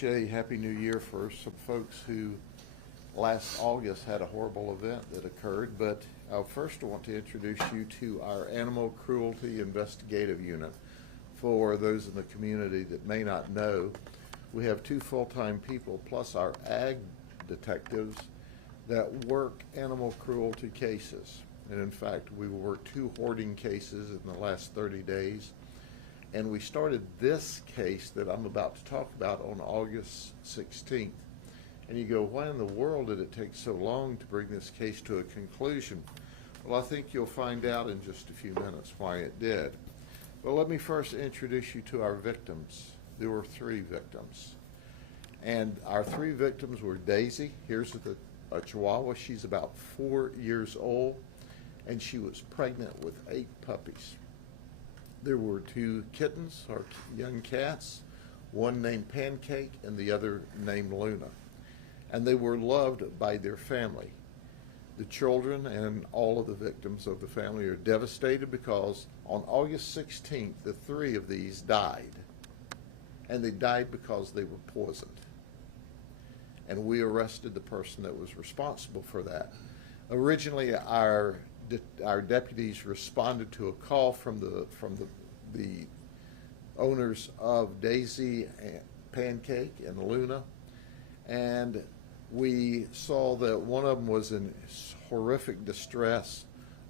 wish a Happy New Year for some folks who last August had a horrible event that occurred, but first I want to introduce you to our Animal Cruelty Investigative Unit. For those in the community that may not know, we have two full-time people plus our ag detectives that work animal cruelty cases. And in fact, we worked 2 hoarding cases in the last 30 days. And we started this case that I'm about to talk about on August 16th. And you go, why in the world did it take so long to bring this case to a conclusion? Well, I think you'll find out in just a few minutes why it did. But let me first introduce you to our victims. There were 3 victims. And our 3 victims were Daisy. Here's a Chihuahua. She's about 4 years old, and she was pregnant with 8 puppies. There were 2 kittens, or young cats, one named Pancake and the other named Luna. And they were loved by their family. The children and all of the victims of the family are devastated because on August 16th, the 3 of these died. And they died because they were poisoned. And we arrested the person that was responsible for that. Originally, our deputies responded to a call from the owners of Daisy, and Pancake, and Luna, and we saw that one of them was in horrific distress.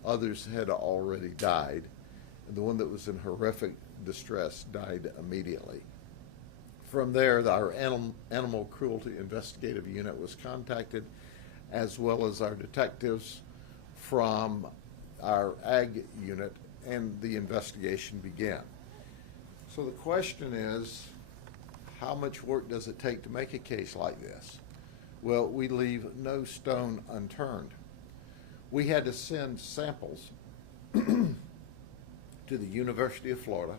Others had already died, and the one that was in horrific distress died immediately. From there, our Animal Cruelty Investigative Unit was contacted, as well as our detectives from our ag unit, and the investigation began. So the question is, how much work does it take to make a case like this? Well, we leave no stone unturned. We had to send samples to the University of Florida.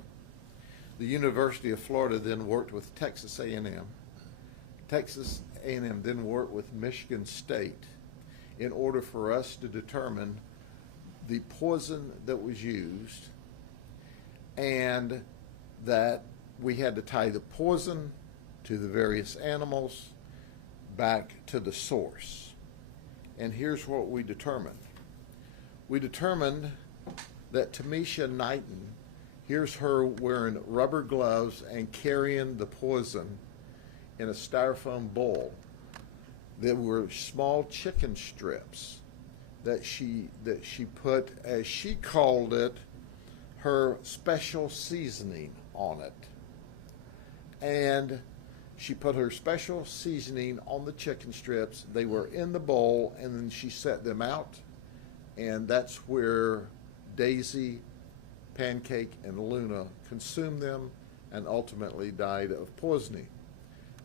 The University of Florida then worked with Texas A&M. Texas A&M then worked with Michigan State in order for us to determine the poison that was used, and that we had to tie the poison to the various animals back to the source. And here's what we determined. We determined that Tamisha Knighton, here's her wearing rubber gloves and carrying the poison in a styrofoam bowl. There were small chicken strips that she put, as she called it, her special seasoning on it. And she put her special seasoning on the chicken strips. They were in the bowl, and then she set them out, and that's where Daisy, Pancake, and Luna consumed them and ultimately died of poisoning.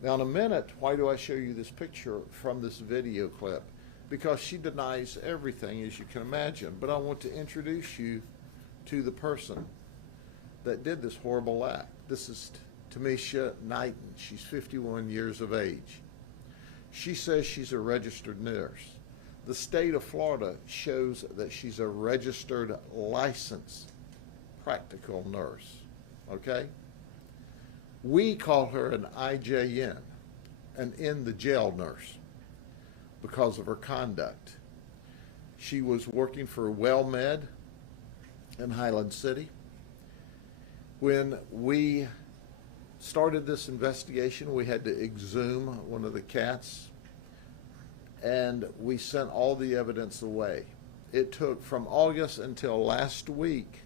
Now in a minute, why do I show you this picture from this video clip? Because she denies everything, as you can imagine. But I want to introduce you to the person that did this horrible act. This is Tamisha Knighton. She's 51 years of age. She says she's a registered nurse. The state of Florida shows that she's a registered, licensed, practical nurse. Okay? We call her an IJN, an in the jail nurse, because of her conduct. She was working for WellMed in Highland City. When we started this investigation, we had to exhume one of the cats, and we sent all the evidence away. It took from August until last week,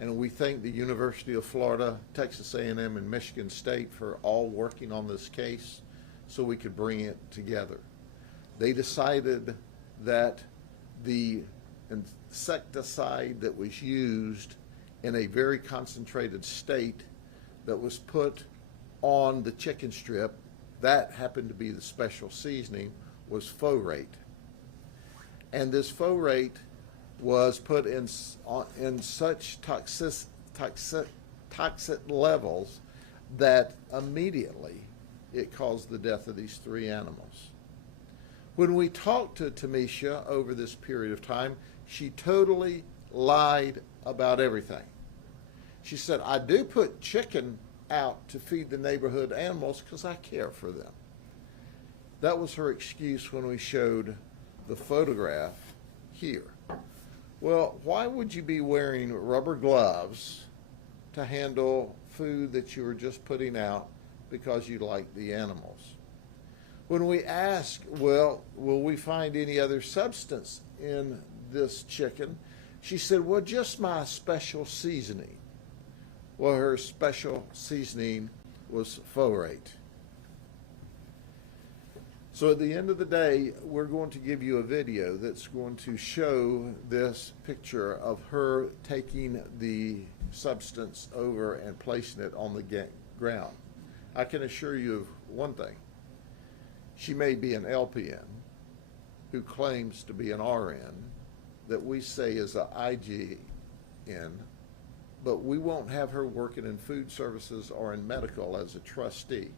and we thank the University of Florida, Texas A&M, and Michigan State for all working on this case so we could bring it together. They decided that the insecticide that was used in a very concentrated state that was put on the chicken strip, that happened to be the special seasoning, was folate. And this folate was put in such toxic levels that immediately it caused the death of these 3 animals. When we talked to Tamisha over this period of time, she totally lied about everything. She said, I do put chicken out to feed the neighborhood animals because I care for them. That was her excuse when we showed the photograph here. Well, why would you be wearing rubber gloves to handle food that you were just putting out because you like the animals? When we ask, well, will we find any other substance in this chicken? She said, well, just my special seasoning. Well, her special seasoning was folate. So at the end of the day, we're going to give you a video that's going to show this picture of her taking the substance over and placing it on the ground. I can assure you of one thing. She may be an LPN who claims to be an RN that we say is an IGN, but we won't have her working in food services or in medical as a trustee.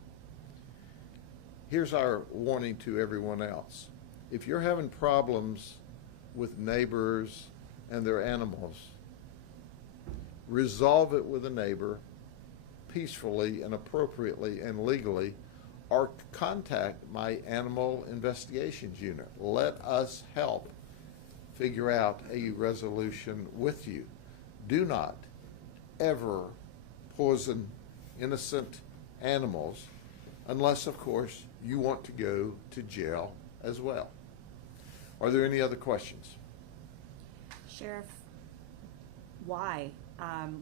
Here's our warning to everyone else. If you're having problems with neighbors and their animals, resolve it with a neighbor peacefully and appropriately and legally, or contact my animal investigations unit. Let us help figure out a resolution with you. Do not ever poison innocent animals unless, of course, you want to go to jail as well. Are there any other questions? Sheriff, why?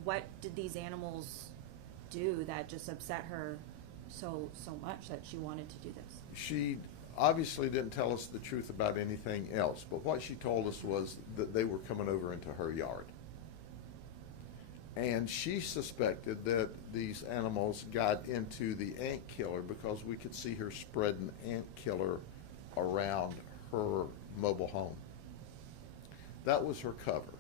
What did these animals do that just upset her so much that she wanted to do this? She obviously didn't tell us the truth about anything else, but what she told us was that they were coming over into her yard. And she suspected that these animals got into the ant killer because we could see her spreading ant killer around her mobile home. That was her cover.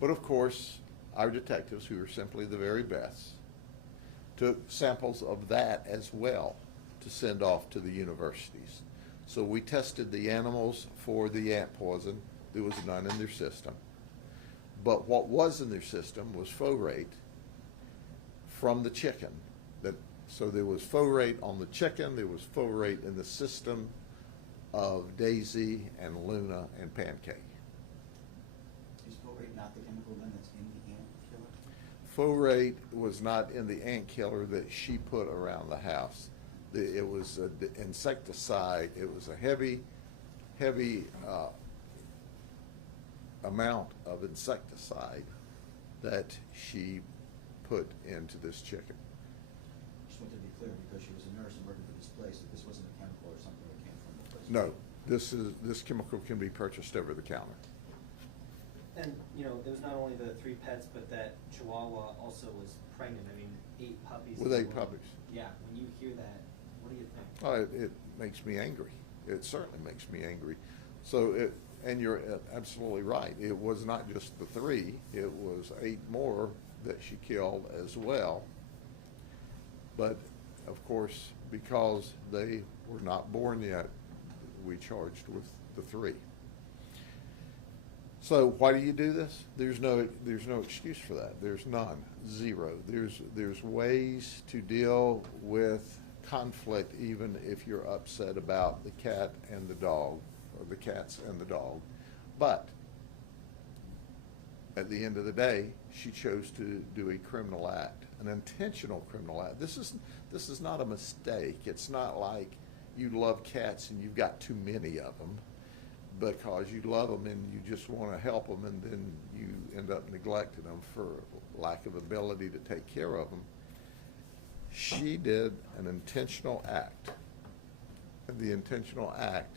But of course, our detectives, who are simply the very best, took samples of that as well to send off to the universities. So we tested the animals for the ant poison. There was none in their system. But what was in their system was folate from the chicken. So there was folate on the chicken, there was folate in the system of Daisy and Luna and Pancake. Is folate not the chemical then that's in the ant killer? Folate was not in the ant killer that she put around the house. It was the insecticide. It was a heavy amount of insecticide that she put into this chicken. Just want to be clear, because she was a nurse and working for this place, that this wasn't a chemical or something that came from the place. No, this chemical can be purchased over the counter. And, you know, it was not only the 3 pets, but that Chihuahua also was pregnant. I mean, 8 puppies. With 8 puppies. Yeah, when you hear that, what do you think? Oh, it makes me angry. It certainly makes me angry. So and you're absolutely right. It was not just the 3. It was 8 more that she killed as well. But, of course, because they were not born yet, we charged with the 3. So why do you do this? There's no excuse for that. There's none. Zero. There's ways to deal with conflict even if you're upset about the cat and the dog, or the cats and the dog. But at the end of the day, she chose to do a criminal act, an intentional criminal act. This is not a mistake. It's not like you love cats and you've got too many of them because you love them and you just want to help them, and then you end up neglecting them for lack of ability to take care of them. She did an intentional act, and the intentional act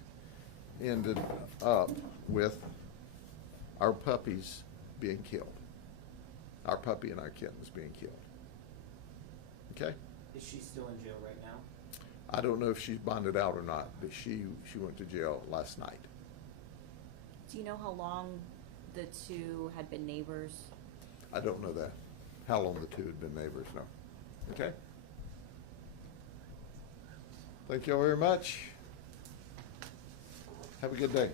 ended up with our puppies being killed. Our puppy and our kittens being killed. Okay? Is she still in jail right now? I don't know if she's bonded out or not, but she went to jail last night. Do you know how long the 2 had been neighbors? I don't know that. How long the 2 had been neighbors, no. Okay? Thank you all very much. Have a good day.